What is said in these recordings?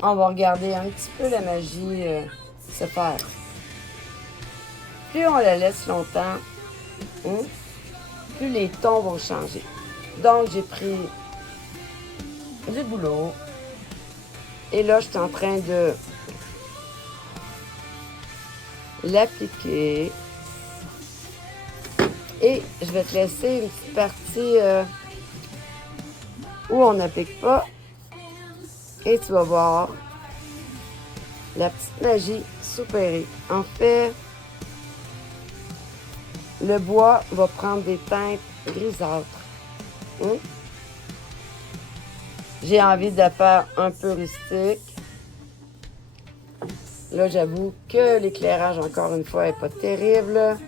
On va regarder un petit peu la magie se faire. Plus on la laisse longtemps, hein, plus les tons vont changer. Donc, j'ai pris du boulot. Et là, je suis en train de l'appliquer. Et je vais te laisser une petite partie où on n'applique pas. Et tu vas voir la petite magie s'opérer. En fait, le bois va prendre des teintes grisâtres. Hein? J'ai envie de la faire un peu rustique. Là, j'avoue que l'éclairage, encore une fois, n'est pas terrible.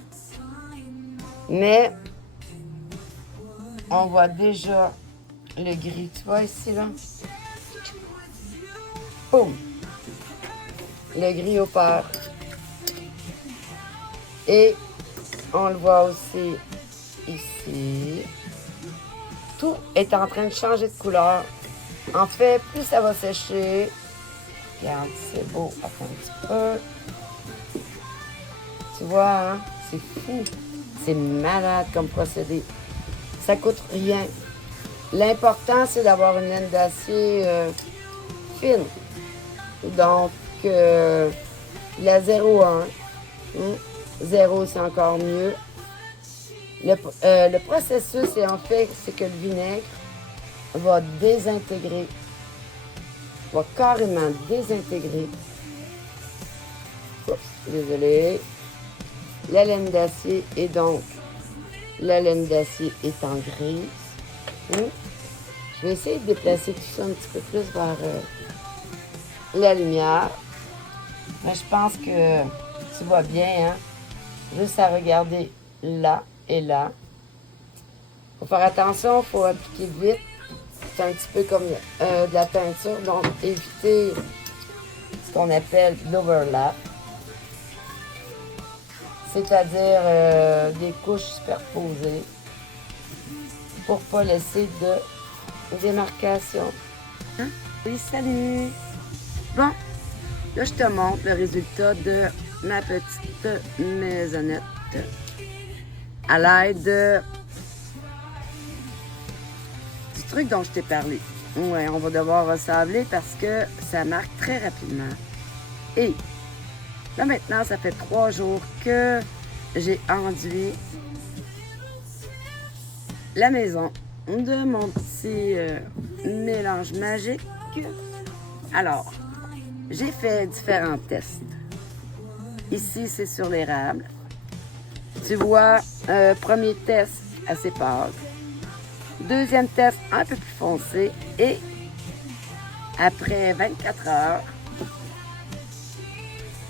Mais on voit déjà le gris. Tu vois ici, là? Boum! Le gris opère. Et on le voit aussi ici. Tout est en train de changer de couleur. En fait, plus ça va sécher. Regarde, c'est beau. Attends un petit peu. Tu vois, hein? C'est fou. C'est malade comme procédé. Ça coûte rien. L'important, c'est d'avoir une laine d'acier fine. Donc, la 0,1. 0, c'est encore mieux. Le processus, c'est que le vinaigre va désintégrer, va carrément désintégrer. Oups, désolé. La laine d'acier et donc la laine d'acier est en grise. Je vais essayer de déplacer tout ça un petit peu plus vers la lumière. Mais je pense que tu vois bien, hein? Juste à regarder là et là. Il faut faire attention, il faut appliquer vite. C'est un petit peu comme de la peinture, donc éviter ce qu'on appelle l'overlap. C'est-à-dire des couches superposées pour ne pas laisser de démarcation. Hein? Oui, salut! Bon, là, je te montre le résultat de ma petite maisonnette à l'aide du truc dont je t'ai parlé. Ouais, on va devoir ressabler parce que ça marque très rapidement. Et là, maintenant, ça fait 3 jours que j'ai enduit la maison de mon petit mélange magique. Alors, j'ai fait différents tests. Ici, c'est sur l'érable. Tu vois, premier test assez pâle. Deuxième test un peu plus foncé. Et après 24 heures,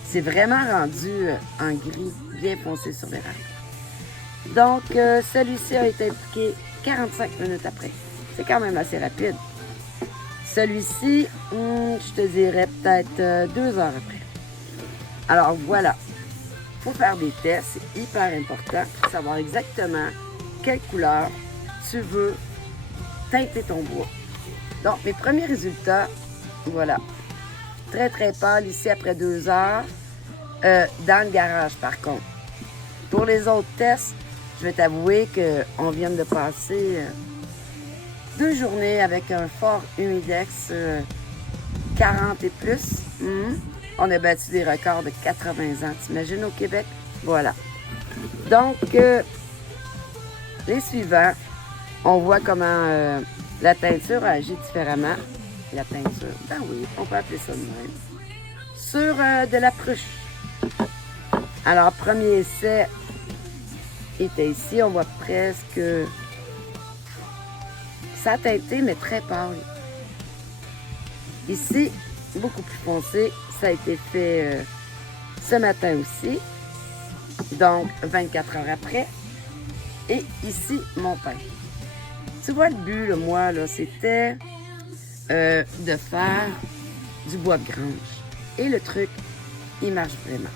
c'est vraiment rendu en gris bien foncé sur l'érable. Donc, celui-ci a été appliqué 45 minutes après. C'est quand même assez rapide. Celui-ci, je te dirais peut-être 2 heures après. Alors voilà, il faut faire des tests, c'est hyper important pour savoir exactement quelle couleur tu veux teinter ton bois. Donc, mes premiers résultats, voilà. Très, très pâle ici après 2 heures. Dans le garage, par contre. Pour les autres tests, je vais t'avouer qu'on vient de passer 2 journées avec un fort humidex 40 et plus. On a battu des records de 80 ans. T'imagines au Québec? Voilà. Donc, les suivants, on voit comment la teinture agit différemment. La teinture, ben oui, on peut appeler ça de même. Sur de la pruche. Alors, premier essai était ici. On voit presque ça a teinté, mais très pâle. Ici, beaucoup plus foncé. Ça a été fait ce matin aussi. Donc, 24 heures après. Et ici, mon pain. Tu vois, le but, là, moi, là, c'était de faire du bois de grange. Et le truc, il marche vraiment.